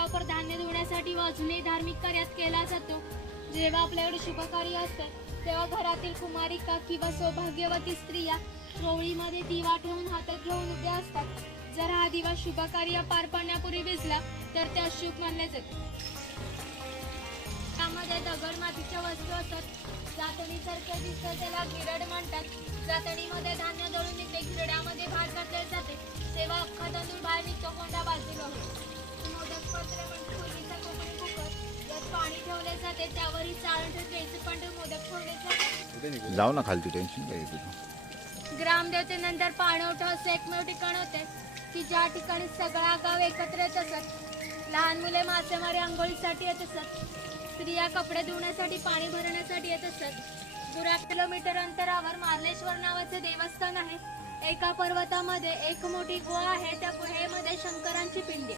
वापर धान्य धुण्यासाठी व अजूनही धार्मिक कार्यात केला जातो। जेव्हा आपल्याकडे शुभ कार्य असते तेव्हा घरातील कुमारिका किंवा सौभाग्यवती स्त्रिया रोळीमध्ये दिवा ठेवून हातात घेऊन उभ्या असतात। जर हा दिवा शुभ कार्य पार पाडण्यापूर्वी विझला तर ते अशुभ मानले जाते। त्यामध्ये दगड मातीच्या वस्तू असतात। जातणीसारखे दिसतं त्याला गिरड म्हणतात। जातणीमध्ये धान्य दळून निघते, गिरड्यामध्ये भात घातले जाते, तेव्हा अख्खा तांदूळ बाहेर निघतो, कोंडा बाजूला होतो। मोदक पात्र म्हणजे पूर्वीचा कोकणी कुकर, ज्यात पाणी ठेवले जाते, त्यावरही चाळण ठेवायचे, पण मोदक ठेवले जाते। जाऊ ना खालती, टेन्शन काय तुझं। ग्रामदेवतेनंतर पाणवठा असं एकमेव ठिकाण होते की ज्या ठिकाणी सगळा गाव एकत्र येत असत। लहान मुले मासेमारी आंघोळीसाठी येत असत, स्त्रिया कपडे धुण्यासाठी, पाणी भरण्यासाठी येत असत। 1.5 किलोमीटर अंतरावर मार्लेश्वर नावाचे देवस्थान आहे। एका पर्वतामध्ये एक मोठी गुहा आहे, त्या गुहेमध्ये शंकरांची पिंडी